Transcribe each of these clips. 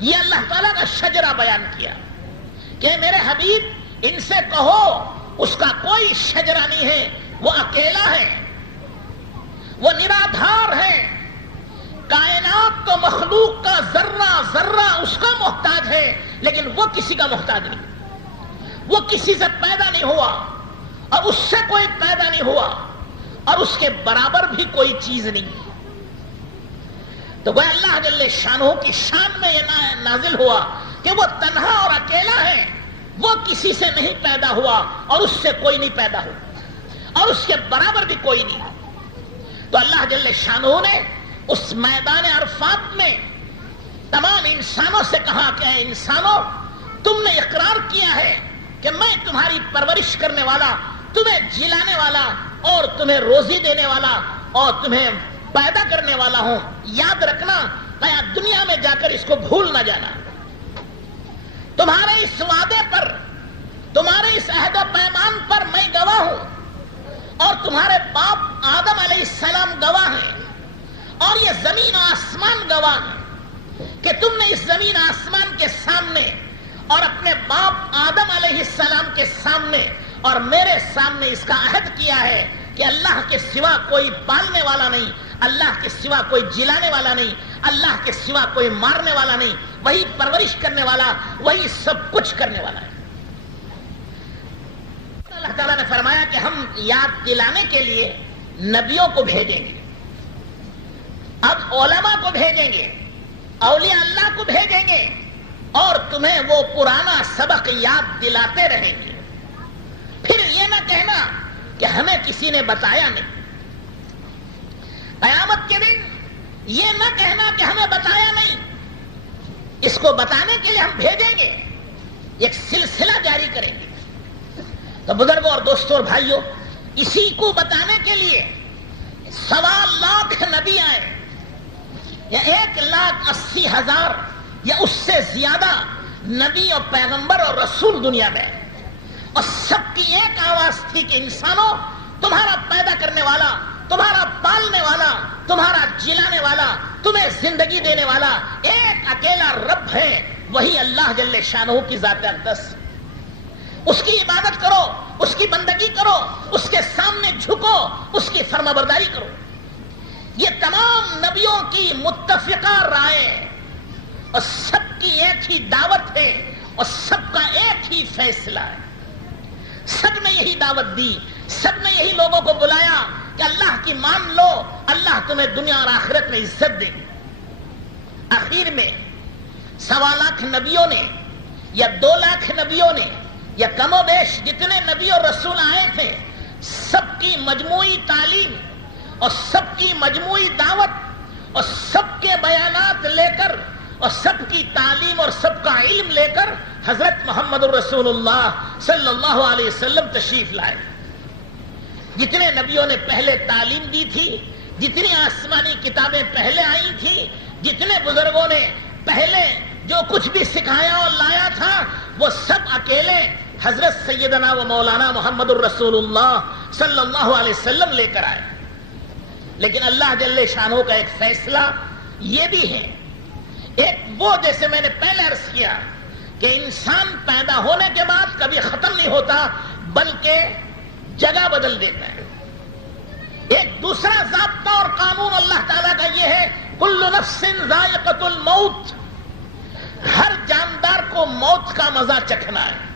یہ اللہ تعالیٰ کا شجرہ بیان کیا کہ میرے حبیب ان سے کہو اس کا کوئی شجرہ نہیں ہے، وہ اکیلا ہے، وہ نرادھار ہے، کائنات تو مخلوق کا ذرہ ذرہ اس کا محتاج ہے، لیکن وہ کسی کا محتاج نہیں، وہ کسی سے پیدا نہیں ہوا اور اس سے کوئی پیدا نہیں ہوا اور اس کے برابر بھی کوئی چیز نہیں۔ تو وہ اللہ جل شانہ کی شان میں یہ نازل ہوا کہ وہ تنہا اور اکیلا ہے، وہ کسی سے نہیں پیدا ہوا اور اس سے کوئی نہیں پیدا ہوا اور اس کے برابر بھی کوئی نہیں۔ تو اللہ جل شانہ نے اس میدان عرفات میں تمام انسانوں سے کہا کہ اے انسانوں، تم نے اقرار کیا ہے کہ میں تمہاری پرورش کرنے والا، تمہیں جلانے والا اور تمہیں روزی دینے والا اور تمہیں پیدا کرنے والا ہوں۔ یاد رکھنا، دنیا میں جا کر اس کو بھول نہ جانا۔ تمہارے اس وعدے پر، تمہارے اس عہد و پیمان پر میں گواہ ہوں اور تمہارے باپ آدم علیہ السلام گواہ ہیں اور یہ زمین و آسمان گواہ ہیں کہ تم نے اس زمین آسمان کے سامنے اور اپنے باپ آدم علیہ السلام کے سامنے اور میرے سامنے اس کا عہد کیا ہے کہ اللہ کے سوا کوئی پالنے والا نہیں، اللہ کے سوا کوئی جلانے والا نہیں، اللہ کے سوا کوئی مارنے والا نہیں، وہی پرورش کرنے والا، وہی سب کچھ کرنے والا ہے۔ اللہ تعالیٰ نے فرمایا کہ ہم یاد دلانے کے لیے نبیوں کو بھیجیں گے، اب علماء کو بھیجیں گے، اولیاء اللہ کو بھیجیں گے اور تمہیں وہ پرانا سبق یاد دلاتے رہیں گے۔ پھر یہ نہ کہنا کہ ہمیں کسی نے بتایا نہیں۔ قیامت کے دن یہ نہ کہنا کہ ہمیں بتایا نہیں، اس کو بتانے کے لیے ہم بھیجیں گے، ایک سلسلہ جاری کریں گے۔ تو بزرگوں اور دوستوں اور بھائیوں، اسی کو بتانے کے لیے 1.25 لاکھ نبی آئے یا 1,80,000 یا اس سے زیادہ نبی اور پیغمبر اور رسول دنیا میں، اور سب کی ایک آواز تھی کہ انسانوں، تمہارا پیدا کرنے والا، تمہارا پالنے والا، تمہارا جلانے والا، تمہیں زندگی دینے والا ایک اکیلا رب ہے، وہی اللہ جل شانہ کی ذات اقدس۔ اس کی عبادت کرو، اس کی بندگی کرو، اس کے سامنے جھکو، اس کی فرمانبرداری کرو۔ یہ تمام نبیوں کی متفقہ رائے اور سب کی ایک ہی دعوت ہے اور سب کا ایک ہی فیصلہ ہے۔ سب نے یہی دعوت دی، سب نے یہی لوگوں کو بلایا کہ اللہ کی مان لو، اللہ تمہیں دنیا اور آخرت میں عزت دے گی۔ آخر میں 1.25 لاکھ نبیوں نے یا 2 لاکھ نبیوں نے یا کم و بیش جتنے نبی اور رسول آئے تھے، سب کی مجموعی تعلیم اور سب کی مجموعی دعوت اور سب کے بیانات لے کر اور سب کی تعلیم اور سب کا علم لے کر حضرت محمد الرسول اللہ صلی اللہ علیہ وسلم تشریف لائے۔ جتنے نبیوں نے پہلے تعلیم دی تھی، جتنی آسمانی کتابیں پہلے آئی تھی، جتنے بزرگوں نے پہلے جو کچھ بھی سکھایا اور لایا تھا، وہ سب اکیلے حضرت سیدنا و مولانا محمد الرسول اللہ صلی اللہ علیہ وسلم لے کر آئے۔ لیکن اللہ جل شانہ کا ایک فیصلہ یہ بھی ہے، ایک وہ جیسے میں نے پہلے عرض کیا کہ انسان پیدا ہونے کے بعد کبھی ختم نہیں ہوتا بلکہ جگہ بدل دیتا ہے۔ ایک دوسرا ضابطہ اور قانون اللہ تعالیٰ کا یہ ہے، کل نفس ذائقۃ الموت، ہر جاندار کو موت کا مزہ چکھنا ہے،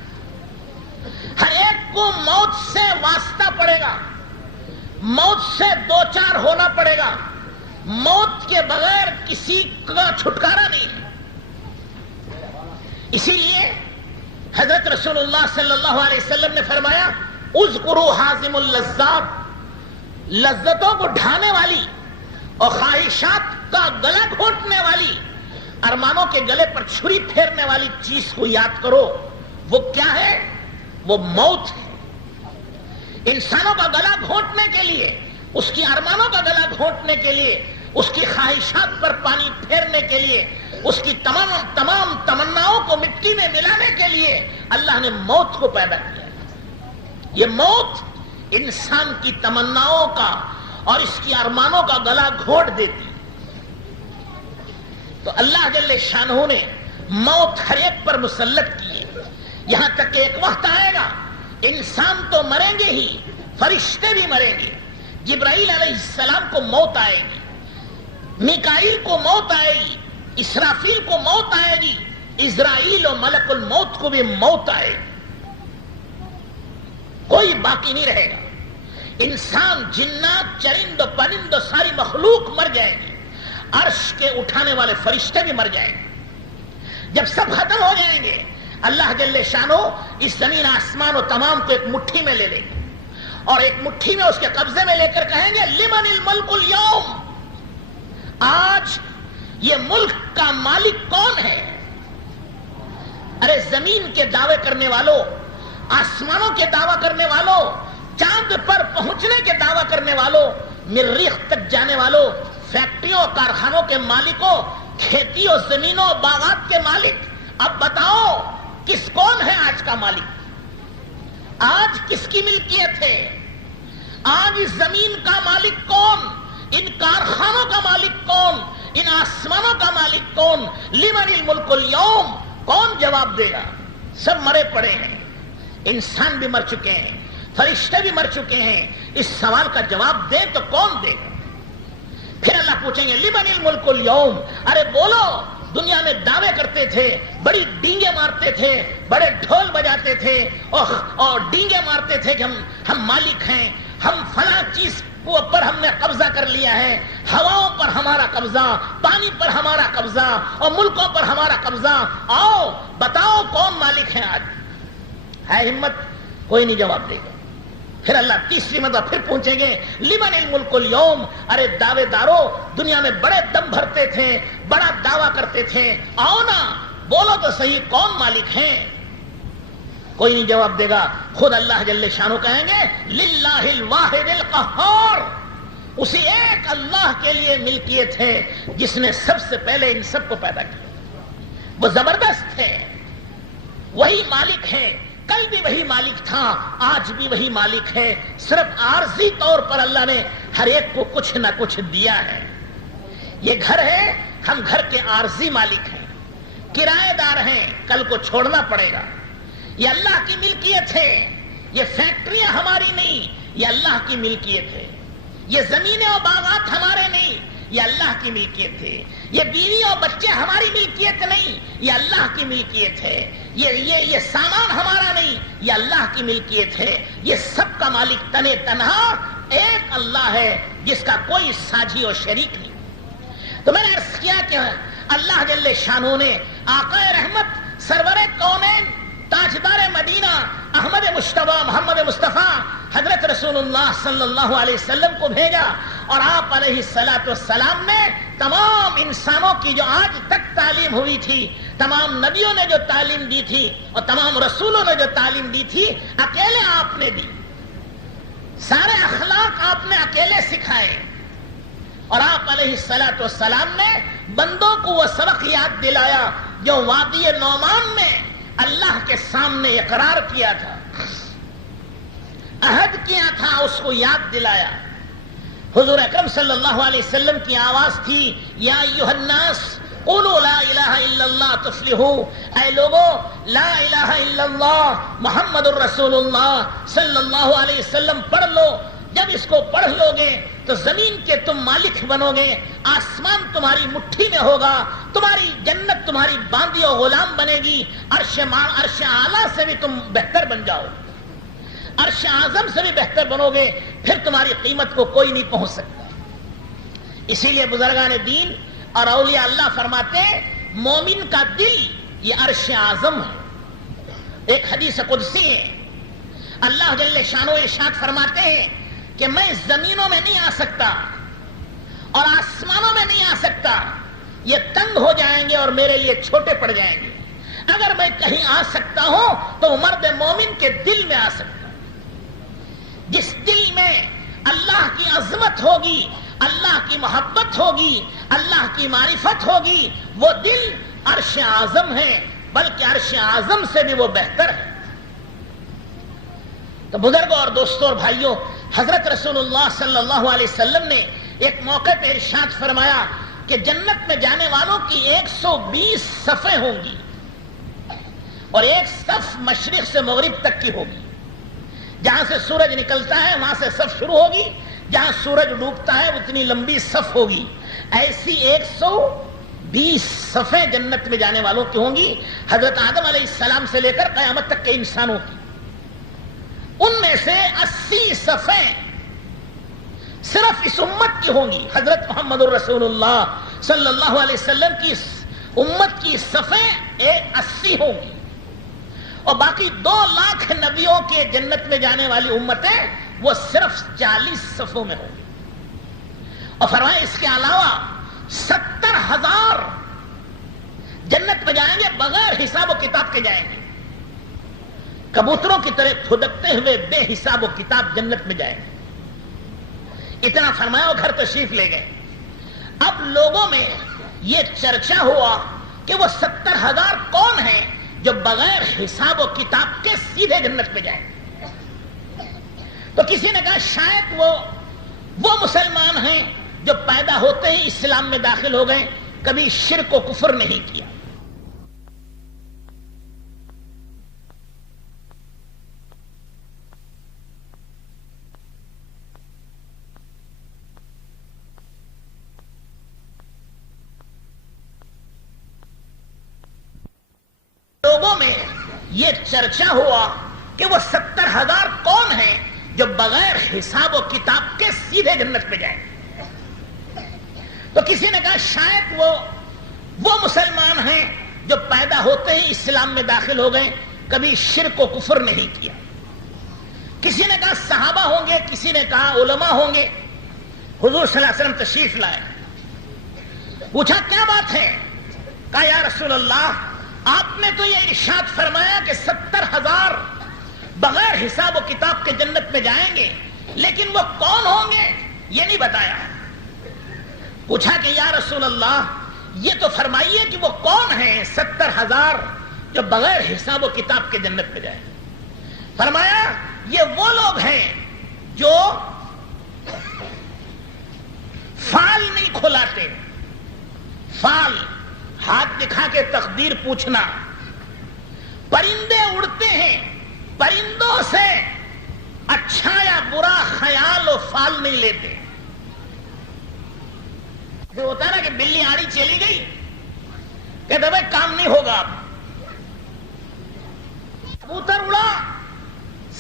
ہر ایک کو موت سے واسطہ پڑے گا، موت سے دوچار ہونا پڑے گا، موت کے بغیر کسی کا چھٹکارا نہیں ہے۔ اسی لیے حضرت رسول اللہ صلی اللہ علیہ وسلم نے فرمایا، اذکروا حازم اللذات، لذتوں کو ڈھانے والی اور خواہشات کا گلا گھونٹنے والی، ارمانوں کے گلے پر چھری پھیرنے والی چیز کو یاد کرو۔ وہ کیا ہے؟ وہ موت ہے۔ انسانوں کا گلا گھونٹنے کے لیے، اس کی ارمانوں کا گلا گھونٹنے کے لیے، اس کی خواہشات پر پانی پھیرنے کے لیے، اس کی تمام تمناؤں کو مٹی میں ملانے کے لیے اللہ نے موت کو پیدا کیا۔ یہ موت انسان کی تمناؤں کا اور اس کی ارمانوں کا گلا گھونٹ دیتی۔ تو اللہ جل شانہ نے موت ہر ایک پر مسلط کی ہے، یہاں تک کہ ایک وقت آئے گا انسان تو مریں گے ہی، فرشتے بھی مریں گے۔ جبرائیل علیہ السلام کو موت آئے گی، میکائیل کو موت آئے گی، اسرافیل کو موت آئے گی، اسرائیل و ملک الموت کو بھی موت آئے گی، کوئی باقی نہیں رہے گا۔ انسان، جنات، چرند و پرند و ساری مخلوق مر جائے گی، عرش کے اٹھانے والے فرشتے بھی مر جائیں گے۔ جب سب ختم ہو جائیں گے، اللہ جل شانہ اس زمین آسمان و تمام کو ایک مٹھی میں لے لیں گے اور ایک مٹھی میں اس کے قبضے میں لے کر کہیں گے لمن الملک اليوم، آج یہ ملک کا مالک کون ہے؟ ارے زمین کے دعوے کرنے والوں، آسمانوں کے دعویٰ کرنے والوں، چاند پر پہنچنے کے دعویٰ کرنے والوں، مریخ تک جانے والوں، فیکٹریوں کارخانوں کے مالکوں، کھیتی اور زمینوں باغات کے مالک، اب بتاؤ کون ہے آج کا مالک؟ آج کس کی ملکیت ہے؟ آج اس زمین کا مالک کون؟ ان کارخانوں کا مالک کون؟ ان آسمانوں کا مالک کون؟ لمن الملک اليوم، کون جواب دے گا؟ سب مرے پڑے ہیں، انسان بھی مر چکے ہیں، فرشتے بھی مر چکے ہیں، اس سوال کا جواب دے تو کون دے گا؟ پھر اللہ پوچھیں گے لمن الملک اليوم، ارے بولو، دنیا میں دعوے کرتے تھے، بڑی ڈینگے مارتے تھے، بڑے ڈھول بجاتے تھے اور ڈینگے مارتے تھے کہ ہم مالک ہیں، ہم فلاں چیز پر ہم نے قبضہ کر لیا ہے، ہواؤں پر ہمارا قبضہ، پانی پر ہمارا قبضہ اور ملکوں پر ہمارا قبضہ، آؤ بتاؤ کون مالک ہے؟ آج ہے ہمت؟ کوئی نہیں جواب دے گا۔ پھر اللہ تیسری مرتبہ پھر پوچھیں گے لمن الملک اليوم، ارے دعوے دارو، دنیا میں بڑے دم بھرتے تھے، بڑا دعویٰ کرتے تھے، آؤ نا بولو تو صحیح کون مالک ہیں؟ کوئی نہیں جواب دے گا۔ خود اللہ جل شانہ کہیں گے للہ الواحد القہار، اسی ایک اللہ کے لیے ملکیت ہے جس نے سب سے پہلے ان سب کو پیدا کیا، وہ زبردست ہے، وہی مالک ہے، کل بھی وہی مالک تھا، آج بھی وہی مالک ہے، صرف عارضی طور پر اللہ نے ہر ایک کو کچھ نہ کچھ دیا ہے۔ یہ گھر ہے، ہم گھر کے عارضی مالک ہیں، کرایہ دار ہیں، کل کو چھوڑنا پڑے گا، یہ اللہ کی ملکیت ہے، یہ فیکٹریاں ہماری نہیں، یہ اللہ کی ملکیت ہے، یہ زمینیں اور باغات ہمارے نہیں، یہ اللہ کی ملکیت ہے، یہ بیوی اور بچے ہماری ملکیت نہیں، یہ اللہ کی ملکیت ہے، یہ سامان ہمارا نہیں، یہ اللہ کی ملکیت ہے، یہ سب کا مالک تنے تنہا ایک اللہ ہے جس کا کوئی ساجی اور شریک نہیں۔ تو میں نے عرض کیا کہ اللہ جل شانہ نے آقا رحمت سرور کونین تاجدار مدینہ احمد مجتبی محمد مصطفیٰ حضرت رسول اللہ صلی اللہ علیہ وسلم کو بھیجا، اور آپ علیہ الصلوۃ والسلام نے تمام انسانوں کی جو آج تک تعلیم ہوئی تھی، تمام نبیوں نے جو تعلیم دی تھی اور تمام رسولوں نے جو تعلیم دی تھی، اکیلے آپ نے دی، سارے اخلاق آپ نے اکیلے سکھائے، اور آپ علیہ الصلوۃ والسلام نے بندوں کو وہ سبق یاد دلایا جو وادی نعمان میں اللہ کے سامنے اقرار کیا تھا، عہد کیا تھا، اس کو یاد دلایا۔ حضور اکرم صلی اللہ علیہ وسلم کی آواز تھی یا ایھا الناس قولوا لا الہ الا اللہ تفلحوا، اے لوگوں لا الہ الا اللہ محمد الرسول اللہ صلی اللہ علیہ وسلم پڑھ لو، جب اس کو پڑھ لو گے تو زمین کے تم مالک بنو گے، آسمان تمہاری مٹھی میں ہوگا، تمہاری جنت تمہاری باندی اور غلام بنے گی، عرش اعلیٰ سے بھی تم بہتر بن جاؤ، عرش اعظم سے بھی بہتر بنو گے، پھر تمہاری قیمت کو کوئی نہیں پہنچ سکتا۔ اسی لیے بزرگان دین اور اولیاء اللہ فرماتے ہیں مومن کا دل یہ عرش اعظم ہے۔ ایک حدیث قدسی ہے، اللہ جل شانہ ارشاد فرماتے ہیں کہ میں زمینوں میں نہیں آ سکتا اور آسمانوں میں نہیں آ سکتا، یہ تنگ ہو جائیں گے اور میرے لیے چھوٹے پڑ جائیں گے، اگر میں کہیں آ سکتا ہوں تو مرد مومن کے دل میں آ سکتا، جس دل میں اللہ کی عظمت ہوگی، اللہ کی محبت ہوگی، اللہ کی معرفت ہوگی، وہ دل عرش اعظم ہے، بلکہ عرش اعظم سے بھی وہ بہتر ہے۔ تو بزرگوں اور دوستوں اور بھائیوں، حضرت رسول اللہ صلی اللہ علیہ وسلم نے ایک موقع پہ ارشاد فرمایا کہ جنت میں جانے والوں کی 120 صفیں ہوں گی، اور ایک صف مشرق سے مغرب تک کی ہوگی. جہاں سے سورج نکلتا ہے وہاں سے صف شروع ہوگی, جہاں سورج ڈوبتا ہے اتنی لمبی صف ہوگی. ایسی 120 صفیں جنت میں جانے والوں کی ہوں گی, حضرت آدم علیہ السلام سے لے کر قیامت تک کے انسانوں کی. ان میں سے 80 صفیں صرف اس امت کی ہوں گی. حضرت محمد الرسول اللہ صلی اللہ علیہ وسلم کی امت کی صفیں 80 ہوں گی, اور باقی 2 لاکھ نبیوں کے جنت میں جانے والی امتیں وہ صرف 40 صفوں میں ہوں گی. اور فرمائے اس کے علاوہ 70,000 جنت میں جائیں گے, بغیر حساب و کتاب کے جائیں گے. کبوتروں کی طرح پھدکتے ہوئے بے حساب و کتاب جنت میں جائیں گے. اتنا فرمایا اور گھر تشریف لے گئے. اب لوگوں میں یہ چرچا ہوا کہ وہ 70,000 کون ہیں جو بغیر حساب و کتاب کے سیدھے جنت میں جائیں. تو کسی نے کہا شاید وہ مسلمان ہیں جو پیدا ہوتے ہی اسلام میں داخل ہو گئے, کبھی شرک و کفر نہیں کیا. لوگوں میں یہ چرچا ہوا کہ وہ 70,000 کون ہیں جو بغیر حساب و کتاب کے سیدھے جنت میں جائیں. تو کسی نے کہا شاید وہ مسلمان ہیں جو پیدا ہوتے ہی اسلام میں داخل ہو گئے, کبھی شرک و کفر نہیں کیا. کسی نے کہا صحابہ ہوں گے, کسی نے کہا علماء ہوں گے. حضور صلی اللہ علیہ وسلم تشریف لائے, پوچھا کیا بات ہے؟ کہا یا رسول اللہ آپ نے تو یہ ارشاد فرمایا کہ 70,000 بغیر حساب و کتاب کے جنت میں جائیں گے, لیکن وہ کون ہوں گے یہ نہیں بتایا. پوچھا کہ یا رسول اللہ یہ تو فرمائیے کہ وہ کون ہیں 70,000 جو بغیر حساب و کتاب کے جنت میں جائیں. فرمایا یہ وہ لوگ ہیں جو فال نہیں کھلاتے. فال ہاتھ دکھا کے تقدیر پوچھنا. پرندے اڑتے ہیں, پرندوں سے اچھا یا برا خیال و فال نہیں لیتے. جو ہوتا ہے نا کہ بلی آڑی چلی گئی, کہتے بھائی کام نہیں ہوگا. اب کبوتر اڑا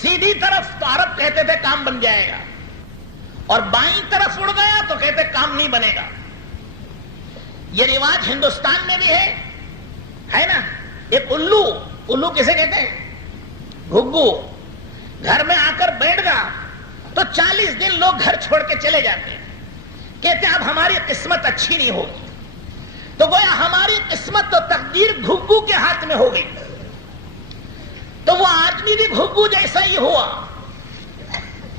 سیدھی طرف تو عرب کہتے تھے کام بن جائے گا, اور بائیں طرف اڑ گیا تو کہتے کام نہیں بنے گا. یہ رواج ہندوستان میں بھی ہے نا. ایک الو کسے کہتے ہیں؟ گھگو. گھر میں آ کر بیٹھ گیا تو 40 دن لوگ گھر چھوڑ کے چلے جاتے ہیں, کہتے ہیں اب ہماری قسمت اچھی نہیں ہوگی. تو گویا ہماری قسمت تو تقدیر گھگو کے ہاتھ میں ہو گئی. تو وہ آدمی بھی گھگو جیسا ہی ہوا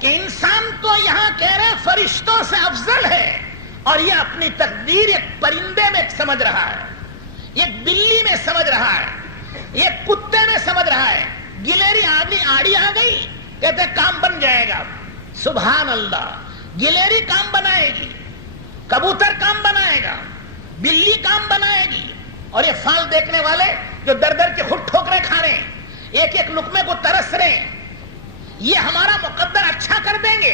کہ انسان تو یہاں کہہ رہے فرشتوں سے افضل ہے, اور یہ اپنی تقدیر ایک پرندے میں سمجھ رہا ہے, ایک بلی میں سمجھ رہا ہے, ایک کتے میں سمجھ رہا ہے. گلیری آڑی آ گئی, کہتے کام بن جائے گا. سبحان اللہ. گلیری کام بنائے گی, کبوتر کام بنائے گا, بلی کام بنائے گی, اور یہ فال دیکھنے والے جو در در کے خود ٹھوکریں کھا رہے ہیں, ایک ایک لقمے کو ترس رہے ہیں, یہ ہمارا مقدر اچھا کر دیں گے.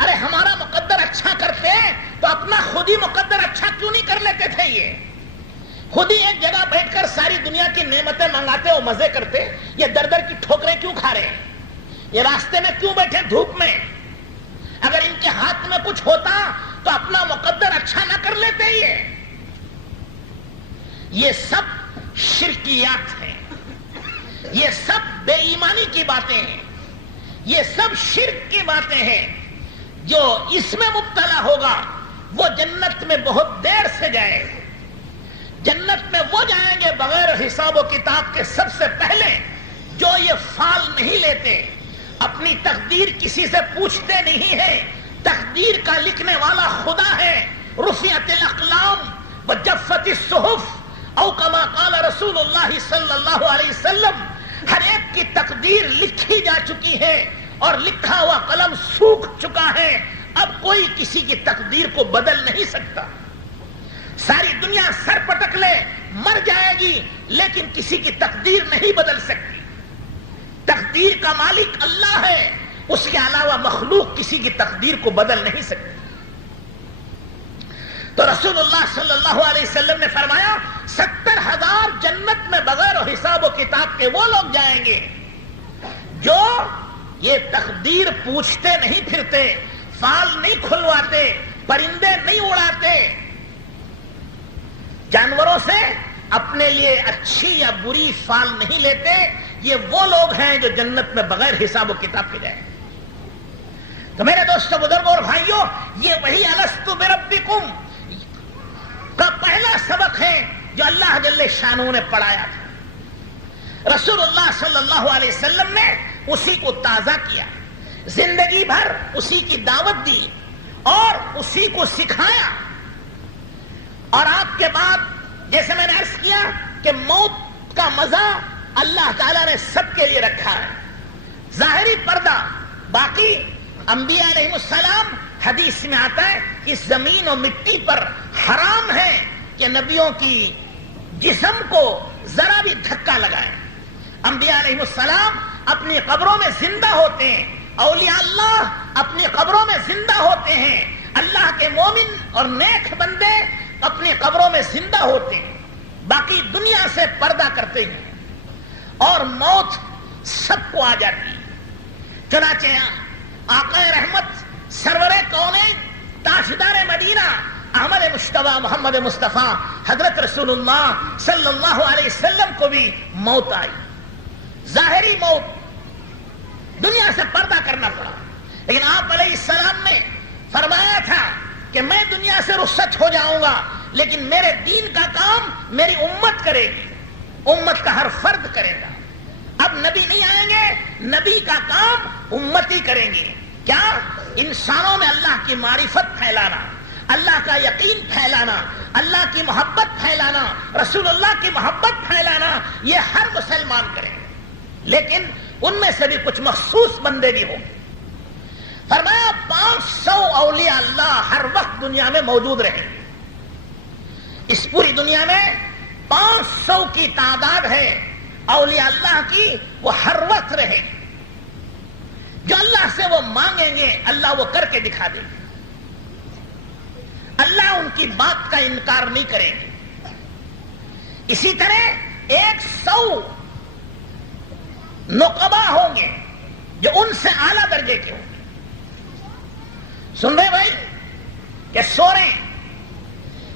ارے ہمارا مقدر اچھا کرتے تو اپنا خود ہی مقدر اچھا کیوں نہیں کر لیتے تھے؟ یہ خود ہی ایک جگہ بیٹھ کر ساری دنیا کی نعمتیں منگاتے اور مزے کرتے. یہ در در کی ٹھوکریں کیوں کھا رہے ہیں؟ یہ راستے میں کیوں بیٹھے دھوپ میں؟ اگر ان کے ہاتھ میں کچھ ہوتا تو اپنا مقدر اچھا نہ کر لیتے. یہ سب شرکیات ہیں, یہ سب بے ایمانی کی باتیں ہیں, یہ سب شرک کی باتیں ہیں. جو اس میں مبتلا ہوگا وہ جنت میں بہت دیر سے جائے گا. جنت میں وہ جائیں گے بغیر حساب و کتاب کے سب سے پہلے جو یہ فال نہیں لیتے, اپنی تقدیر کسی سے پوچھتے نہیں ہے. تقدیر کا لکھنے والا خدا ہے. رفعت الاقلام وجفت الصحف او کما قال رسول اللہ صلی اللہ علیہ وسلم. ہر ایک کی تقدیر لکھی جا چکی ہے اور لکھا ہوا قلم سوکھ چکا ہے. اب کوئی کسی کی تقدیر کو بدل نہیں سکتا. ساری دنیا سر پٹک لے مر جائے گی, گی لیکن کسی کی تقدیر نہیں بدل سکتی. تقدیر کا مالک اللہ ہے، اس کے علاوہ مخلوق کسی کی تقدیر کو بدل نہیں سکتی. تو رسول اللہ صلی اللہ علیہ وسلم نے فرمایا 70,000 جنت میں بغیر حساب و کتاب کے وہ لوگ جائیں گے جو یہ تقدیر پوچھتے نہیں پھرتے، فال نہیں کھلواتے، پرندے نہیں اڑاتے، جانوروں سے اپنے لیے اچھی یا بری فال نہیں لیتے. یہ وہ لوگ ہیں جو جنت میں بغیر حساب و کتاب کے جائیں. تو میرے دوستوں، بزرگوں اور بھائیوں، یہ وہی الستو بربکم کا پہلا سبق ہے جو اللہ جل شانہ نے پڑھایا تھا. رسول اللہ صلی اللہ علیہ وسلم نے اسی کو تازہ کیا، زندگی بھر اسی کی دعوت دی اور اسی کو سکھایا. اور آپ کے بعد جیسے میں نے عرض کیا کہ موت کا مزہ اللہ تعالیٰ نے سب کے لیے رکھا ہے. ظاہری پردہ، باقی انبیاء علیہ السلام، حدیث میں آتا ہے اس زمین و مٹی پر حرام ہے کہ نبیوں کی جسم کو ذرا بھی دھکا لگائے. انبیاء علیہ السلام اپنی قبروں میں زندہ ہوتے ہیں، اولیاء اللہ اپنی قبروں میں زندہ ہوتے ہیں، اللہ کے مومن اور نیک بندے اپنی قبروں میں زندہ ہوتے ہیں، باقی دنیا سے پردہ کرتے ہیں اور موت سب کو آ جاتی ہے. چنانچہ آقا رحمت سرور کونین تاجدار مدینہ احمد مجتبی محمد مصطفیٰ حضرت رسول اللہ صلی اللہ علیہ وسلم کو بھی موت آئی، ظاہری موت، دنیا سے پردہ کرنا پڑا. لیکن آپ علیہ السلام نے فرمایا تھا کہ میں دنیا سے رخصت ہو جاؤں گا لیکن میرے دین کا کام میری امت کرے گی، امت کا ہر فرد کرے گا. اب نبی نہیں آئیں گے، نبی کا کام امتی کریں گے. کیا؟ انسانوں میں اللہ کی معرفت پھیلانا، اللہ کا یقین پھیلانا، اللہ کی محبت پھیلانا، رسول اللہ کی محبت پھیلانا، یہ ہر مسلمان کرے. لیکن ان میں سے بھی کچھ مخصوص بندے بھی ہوں گے. فرمایا 500 اولیاء اللہ ہر وقت دنیا میں موجود رہیں گے. اس پوری دنیا میں 500 کی تعداد ہے اولیاء اللہ کی، وہ ہر وقت رہے گی. جو اللہ سے وہ مانگیں گے اللہ وہ کر کے دکھا دیں گے. اللہ ان کی بات کا انکار نہیں کریں گے. اسی طرح 100 نقبہ ہوں گے جو ان سے اعلیٰ درجے کے ہوں گے. سن رہے بھائی کہ سو رہے ہیں؟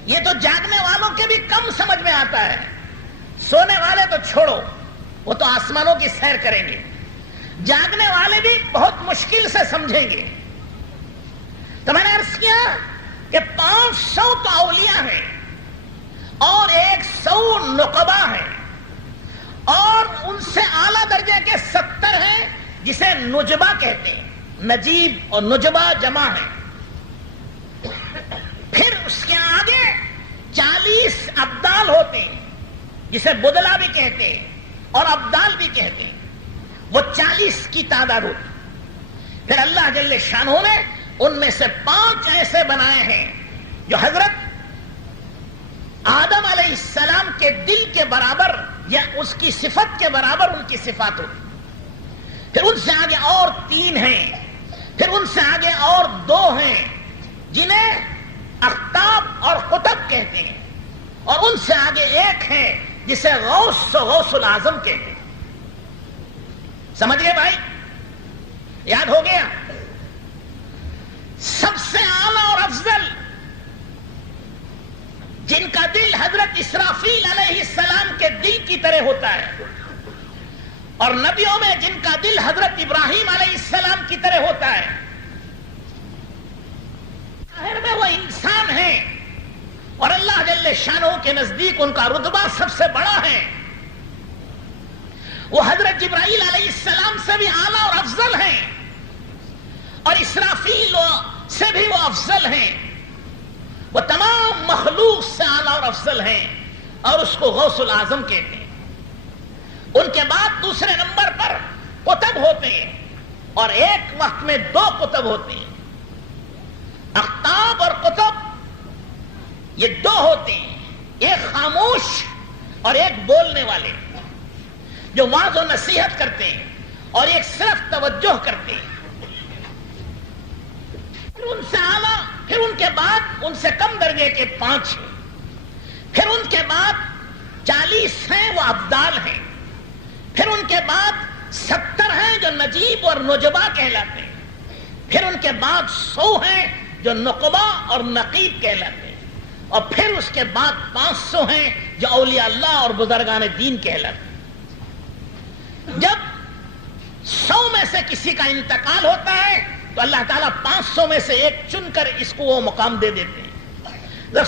یہ تو جاگنے والوں کے بھی کم سمجھ میں آتا ہے. سونے والے تو چھوڑو، وہ تو آسمانوں کی سیر کریں گے. جاگنے والے بھی بہت مشکل سے سمجھیں گے. تو میں نے عرض کیا کہ 500 تو اولیاء ہیں اور 100 نقبہ ہیں اور ان سے اعلیٰ درجے کے 70 ہیں جسے نجبہ کہتے ہیں. نجیب اور نجبہ جمع ہے. پھر اس کے آگے 40 ابدال ہوتے ہیں جسے بدلا بھی کہتے ہیں اور ابدال بھی کہتے ہیں. وہ 40 کی تعداد ہوتی. پھر اللہ جل شانہ نے ان میں سے 5 ایسے بنائے ہیں جو حضرت آدم علیہ السلام کے دل کے برابر یا اس کی صفت کے برابر ان کی صفات ہوتی. پھر ان سے آگے اور 3 ہیں، پھر ان سے آگے اور 2 ہیں جنہیں اقطاب اور قطب کہتے ہیں، اور ان سے آگے 1 ہے جسے غوث العظم کہتے ہیں. سمجھ گئے بھائی؟ یاد ہو گیا؟ سب سے اعلیٰ اور افضل جن کا دل حضرت اسرافیل علیہ السلام کے دل کی طرح ہوتا ہے، اور نبیوں میں جن کا دل حضرت ابراہیم علیہ السلام کی طرح ہوتا ہے. ظاہر میں وہ انسان ہیں اور اللہ جل شانہ کے نزدیک ان کا رتبہ سب سے بڑا ہے. وہ حضرت جبرائیل علیہ السلام سے بھی اعلیٰ اور افضل ہیں اور اسرافیل سے بھی وہ افضل ہیں. وہ تمام مخلوق سے اعلیٰ اور افضل ہیں اور اس کو غوث العظم کہتے ہیں. ان کے بعد دوسرے نمبر پر قطب ہوتے ہیں اور ایک وقت میں 2 قطب ہوتے ہیں. اقطاب اور قطب یہ 2 ہوتے ہیں. ایک خاموش اور ایک بولنے والے جو واعظ و نصیحت کرتے ہیں اور ایک صرف توجہ کرتے ہیں. پھر ان سے اعلیٰ، پھر ان کے بعد ان سے کم درجے کے 5 ہیں. پھر ان کے بعد 40 ہیں وہ ابدال ہیں. پھر ان کے بعد 70 ہیں جو نجیب اور نجبا کہلاتے ہیں. پھر ان کے بعد 100 ہیں جو نقبہ اور نقیب کہلاتے ہیں. اور پھر اس کے بعد 500 ہیں جو اولیاء اللہ اور بزرگان دین کہلاتے ہیں. جب 100 میں سے کسی کا انتقال ہوتا ہے تو اللہ تعالیٰ 500 میں سے ایک چن کر اس کو وہ مقام دے دیتے ہیں. جب